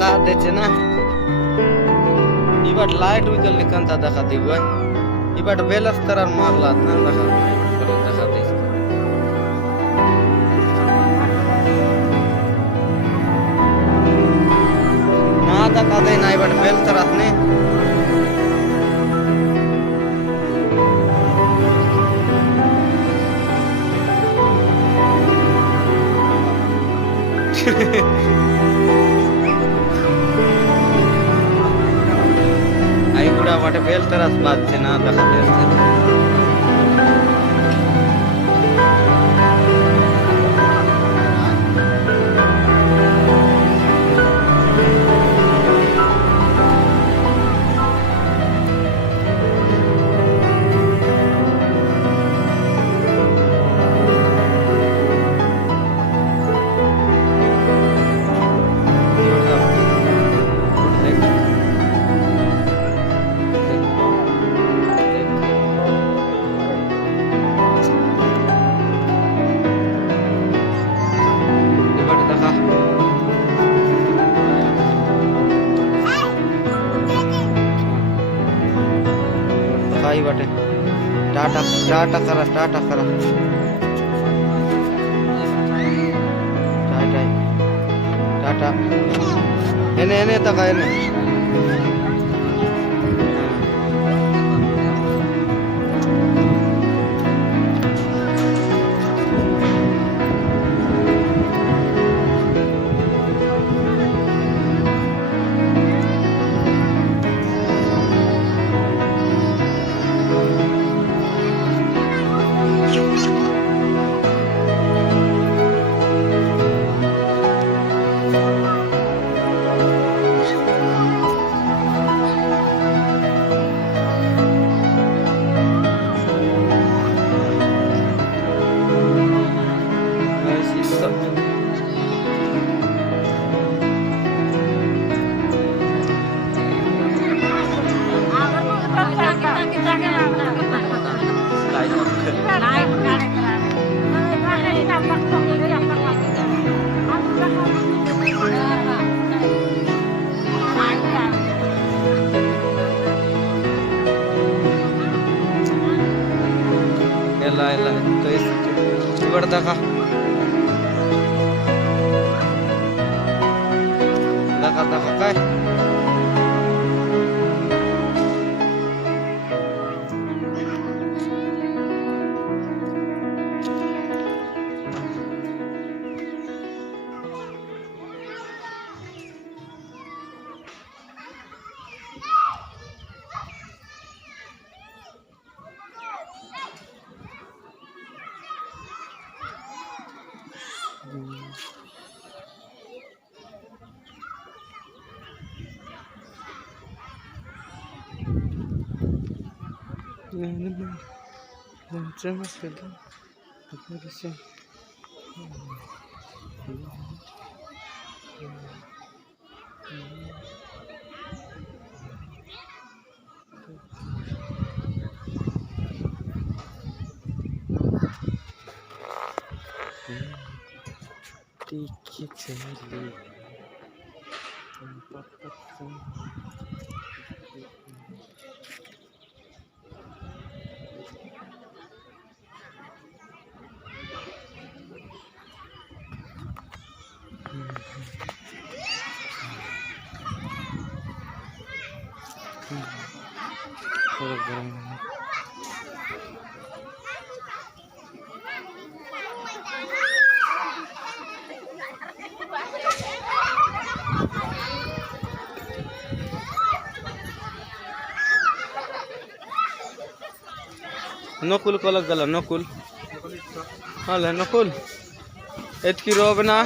টাকা দিচ্ছে না এবার লাইট উইজল নিকান্তা দেখা দিব এবার বেলাস্তার মারলা না দেখা দেখা দিস না দেখা দেয় না এবার বেলতারাত নে आई गुड़ा वाटे बेल तरस बात से ना दखा दे आई बटे टाटा टाटा करा टाटा टाटा एने एने तक एने एला तो इस देखा देखा देखा काय नकुल कलक गला नकुल हाँ नकुल एतकी रोग ना